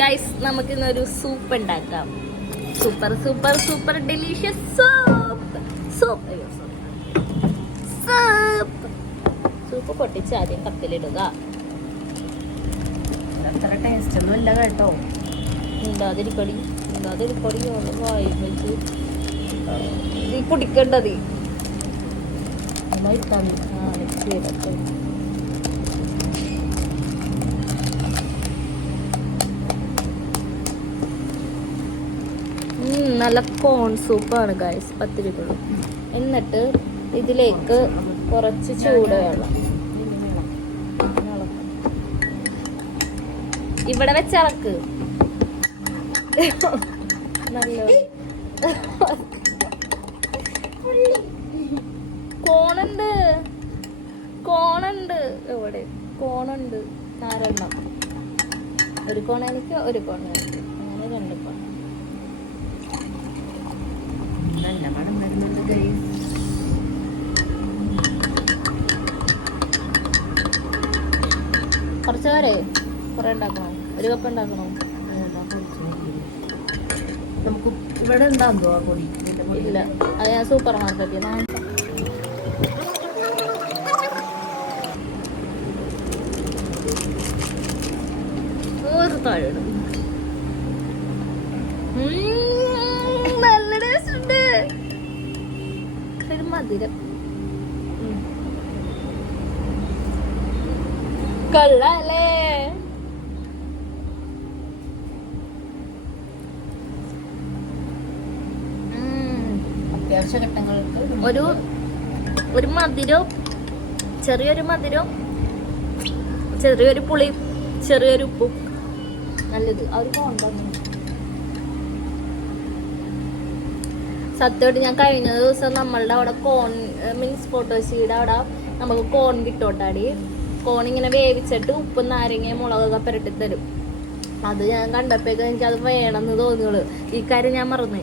Guys നമുക്ക് ഇന്നൊരു soup ഉണ്ടാക്കാം. Super super super delicious soup soup soup soup പൊട്ടിച്ച് ആദ്യം കപ്പിലിടുക. അത്ര ടേസ്റ്റ് ഒന്നും ഇല്ല കേട്ടോ. ഉണ്ടാതിരിക്കടി വായി വെച്ച് ഈ പൊടിക്കേണ്ടത് നല്ല കോൺ സൂപ്പാണ് ഗൈസ്. 10 രൂപ. എന്നിട്ട് ഇതിലേക്ക് കുറച്ച് ചൂട് വെള്ളം ഇവിടെ വെച്ചിളക്ക്. നല്ല കോണുണ്ട് എവിടെ കോണുണ്ട് 4 എണ്ണം. ഒരു കോണ എനിക്ക് ഒരു കോണ എനിക്ക് അങ്ങനെ 2 കോണ. നല്ല മണം വരുന്നുണ്ട് ഗൈസ്. കുറച്ച് പേരെ കുറെ ഉണ്ടാക്കണോ? 1 കപ്പ് ഉണ്ടാക്കണോ? നമുക്ക് ഇവിടെ ഉണ്ടാകുമോ പൊടി? ഇല്ല, അത് ഞാൻ സൂപ്പർ മാർക്കറ്റിൽ ഒരു താഴെ. നല്ല ടേസ്റ്റ് ഉണ്ട്. മധുരം കൊള്ളാല്ലേ? അത്യാവശ്യ ഘട്ടങ്ങൾക്ക് ഒരു മധുരം, ചെറിയൊരു മധുരം, ചെറിയൊരു പുളി, ചെറിയൊരു ഉപ്പും. നല്ലത്. അവർ കൊണ്ടുവന്നു സത്യമായിട്ട്. ഞാൻ കഴിഞ്ഞ ദിവസം നമ്മളുടെ അവിടെ കോൺ മീൻസ് ഫോട്ടോഷീയുടെ അവിടെ നമുക്ക് കോൺ കിട്ടോട്ടാടി. കോൺ ഇങ്ങനെ വേവിച്ചിട്ട് ഉപ്പും നാരങ്ങയും മുളകൊക്കെ പുരട്ടി തരും. അത് ഞാൻ കണ്ടപ്പോഴേക്കും എനിക്കത് വേണമെന്ന് തോന്നിയുള്ളൂ. ഈ കാര്യം ഞാൻ മറന്നു.